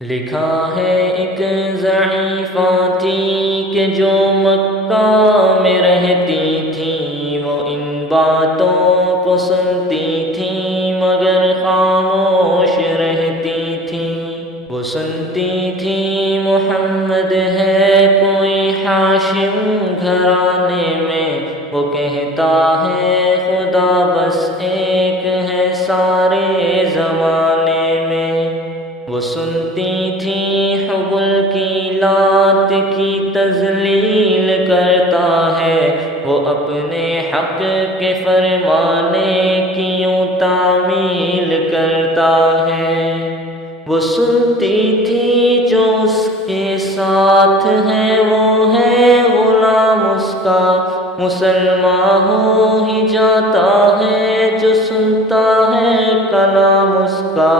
لکھا ہے ایک ضعیفہ تھی کہ جو مکہ میں رہتی تھی، وہ ان باتوں کو سنتی تھی مگر خاموش رہتی تھی۔ وہ سنتی تھی محمد ہے کوئی ہاشم گھرانے میں، وہ کہتا ہے خدا بس ایک ہے سارے زمانے میں۔ وہ سنتی تھی حبل کی لات کی تذلیل کرتا ہے، وہ اپنے حق کے فرمانے کی یوں تعمیل کرتا ہے۔ وہ سنتی تھی جو اس کے ساتھ ہے وہ ہے غلام اس کا، مسلمان ہو ہی جاتا ہے جو سنتا ہے کلام اس کا۔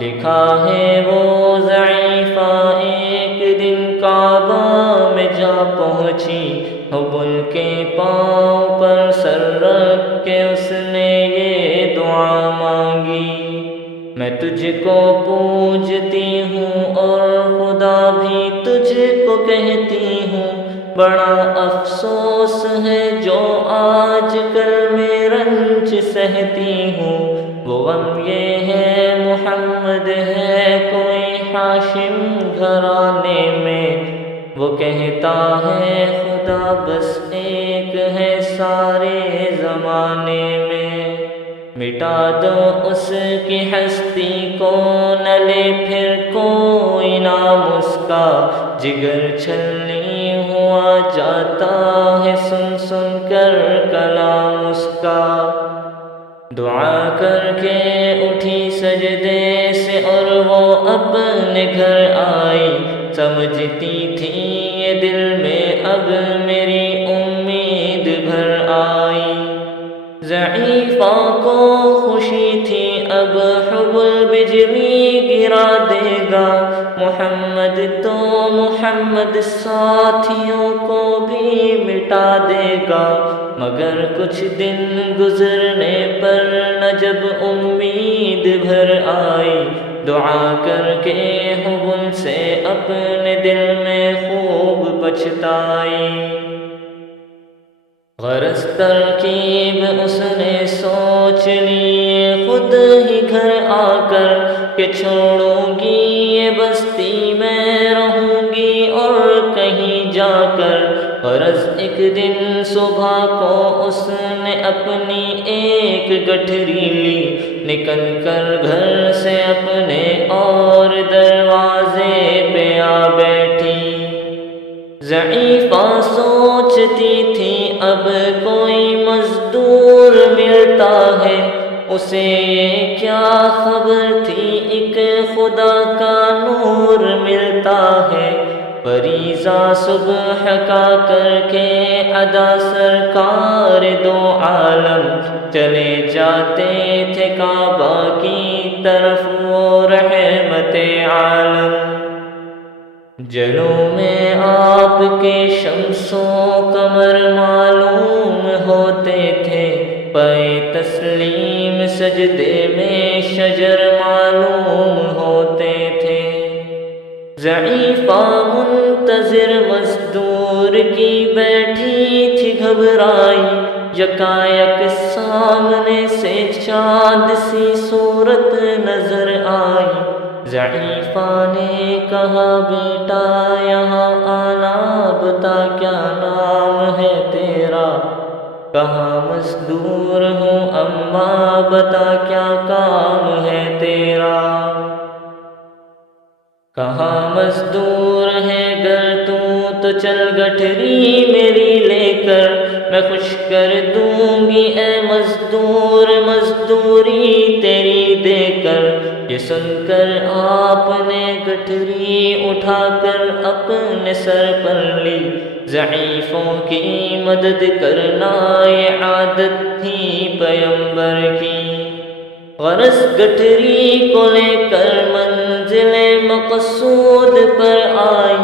لکھا ہے وہ ضعیفہ ایک دن کعبہ میں جا پہنچی، حبل کے پاؤں پر سر رکھ کے اس نے یہ دعا مانگی، میں تجھ کو پوجتی ہوں اور خدا بھی تجھ کو کہتی ہوں، بڑا افسوس ہے جو آج کل میں رنج سہتی ہوں۔ وہ غم یہ ہے محمد ہے کوئی ہاشم گھرانے میں، وہ کہتا ہے خدا بس ایک ہے سارے زمانے میں۔ مٹا دو اس کی ہستی کو نہ لے پھر کوئی نام اس کا، جگر چھلنی ہوا جاتا ہے سن سن کر کلام اس کا۔ دعا کر کے اٹھی سجدے سے اور وہ اپنے گھر آئی، سمجھتی تھی یہ دل میں اب میری امید بھر آئی۔ ضعیفہ کو خوشی تھی اب حبل بجلی گرا دے گا، محمد تو محمد ساتھیوں کو بھی مٹا دے گا۔ مگر کچھ دن گزرنے پر نہ جب امید بھر آئی، دعا کر کے حبل سے اپنے دل میں خوب پچھتائی۔ غرض ترکیب اس نے سوچ لی خود ہی گھر آ کر کہ چھوڑوں گی یہ بستی میں رہوں گی اور کہیں جا کر۔ غرض ایک دن صبح کو اس نے اپنی ایک گٹھری لی، نکل کر گھر سے اپنے اور دروازے پہ آ بیٹھی۔ ضعیفہ سوچتی تھی اب کوئی مزدور ملتا ہے، اسے یہ کیا خبر تھی ایک خدا کا نور ملتا ہے۔ فریضہ صبح کا کر کے ادا سرکار دو عالم چلے جاتے تھے کعبہ کی طرف وہ رحمت عالم۔ جلوں میں آپ کے شمس و قمر معلوم ہوتے تھے، پے تسلیم سجدے میں شجر معلوم ہوتے تھے۔ ضعیفہ منتظر مزدور کی بیٹھی تھی گھبرائی، یکایک سامنے سے چاند سی صورت نظر آئی۔ ضعیفہ نے کہا بیٹا یہاں آنا، بتا کیا نام ہے تیرا؟ کہاں مزدور ہوں اماں، بتا کیا کام ہے تیرا؟ کہاں مزدور ہے گر تو چل گٹھری میری لے کر، میں خوش کر دوں گی اے مزدور مزدوری تیری دے کر۔ یہ سن کر آپ نے گٹھری اٹھا کر اپنے سر پر لی، ضعیفوں کی مدد کرنا یہ عادت تھی پیمبر کی۔ غرض گٹھری کو لے کر منزل مقصود پر آئی،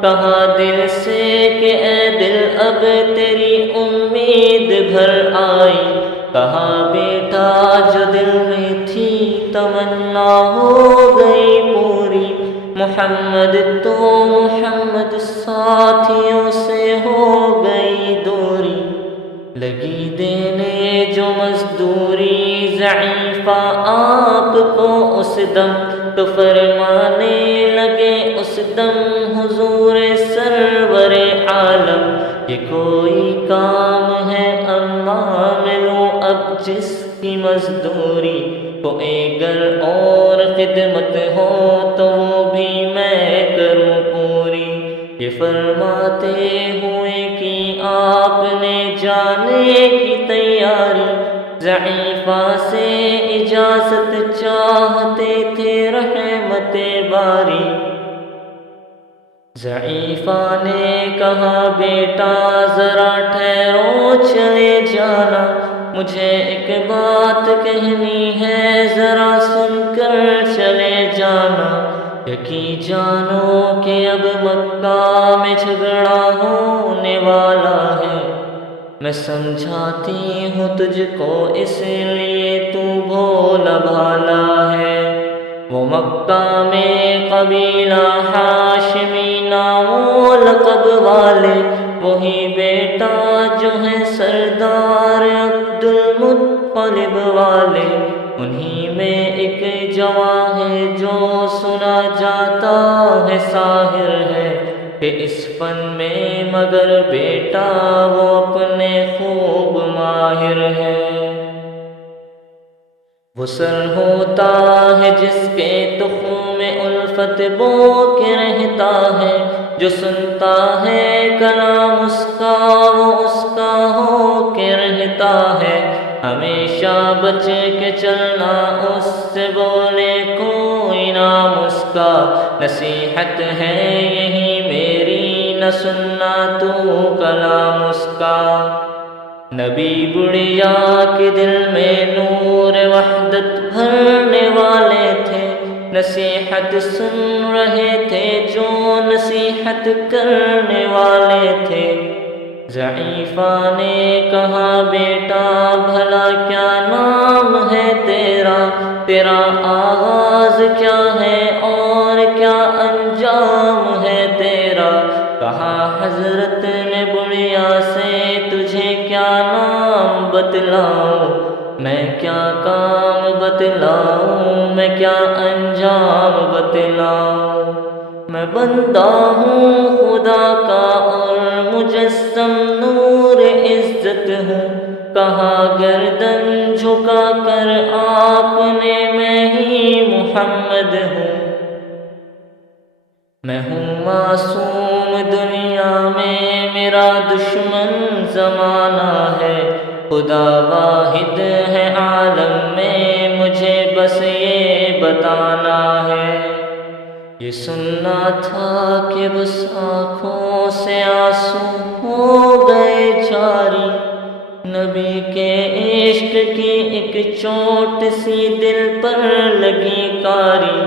کہا دل سے کہ اے دل اب تیری امید بھر آئی۔ کہا بیٹا جو دل میں تھی تمنا ہو گئی پوری، محمد تو محمد ساتھیوں سے ہو گئی دوری، لگی دینے جو مزدوری ضعیفہ آپ کو اس دم، تو فرمانے لگے اس دم حضور سرور عالم، یہ کوئی کام ہے اما ملوں اب جس کی مزدوری، کوئی گر اور خدمت ہو تو وہ بھی میں کروں پوری، یہ فرماتے ہوئے کہ آپ نے جانے کی تیاری، ضعیفہ سے اجازت چاہتے تھے رحمت باری۔ ضعیفہ نے کہا بیٹا ذرا ٹھہرو چلے جانا، مجھے ایک بات کہنی ہے ذرا سن کر چلے جانا، یقین جانو کہ اب مکہ میں جھگڑا ہونے والا ہے، میں سمجھاتی ہوں تجھ کو اس لیے تو بھولا بھالا ہے، وہ مکہ میں قبیلہ ہاشمی نام و لقب والے، وہی بیٹا جو ہے سردار عبد المطلب والے، انہی میں ایک جواں ہے جو سنا جاتا ہے ساحر ہے، کہ اس فن میں مگر بیٹا وہ اپنے خوب ماہر ہے، وہ سر ہوتا ہے جس کے تخم میں الفت بو کے رہتا ہے، جو سنتا ہے کلام اس کا وہ اس کا ہو کے رہتا ہے، ہمیشہ بچ کے چلنا اس سے بولے کوئی نام اس کا، نصیحت ہے یہی میری نہ سننا تو کلام اس کا، نبی بڑھیا کے دل میں نور وحدت بھرنے والے تھے، نصیحت سن رہے تھے جو نصیحت کرنے والے تھے، ضعیفہ نے کہا بیٹا بھلا کیا نام ہے تیرا، تیرا آغاز کیا ہے اور کیا انجام ہے تیرا، کہا حضرت نے بڑھیا سے تجھے کیا نام بتلاؤں، میں کیا کام بتلاؤں، میں کیا انجام بتلاؤں، میں بندہ ہوں خدا کا اور مجسم نور عزت ہوں، کہا گردن جھکا کر آپ نے میں ہی محمد ہوں، میں ہوں معصوم دنیا میں میرا دشمن زمانہ ہے، خدا واحد ہے عالم میں مجھے بس یہ بتانا ہے، یہ سننا تھا کہ بس آنکھوں سے آنسو ہو گئے جاری، نبی کے عشق کی ایک چوٹ سی دل پر لگی کاری،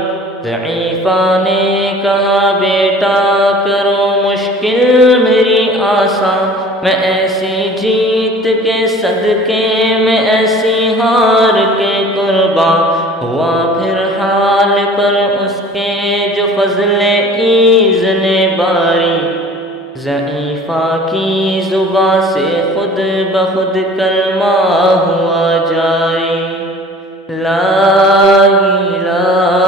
ضعیفہ نے کہا بیٹا کرو مشکل میری آسان، میں ایسی جیت کے صدقے میں ایسی ہار کے قرباں، ہوا پھر حال پر اس کے جو فضل ایزن باری، ضعیفہ کی زباں سے خود بخود کلمہ ہوا جاری، لا الہ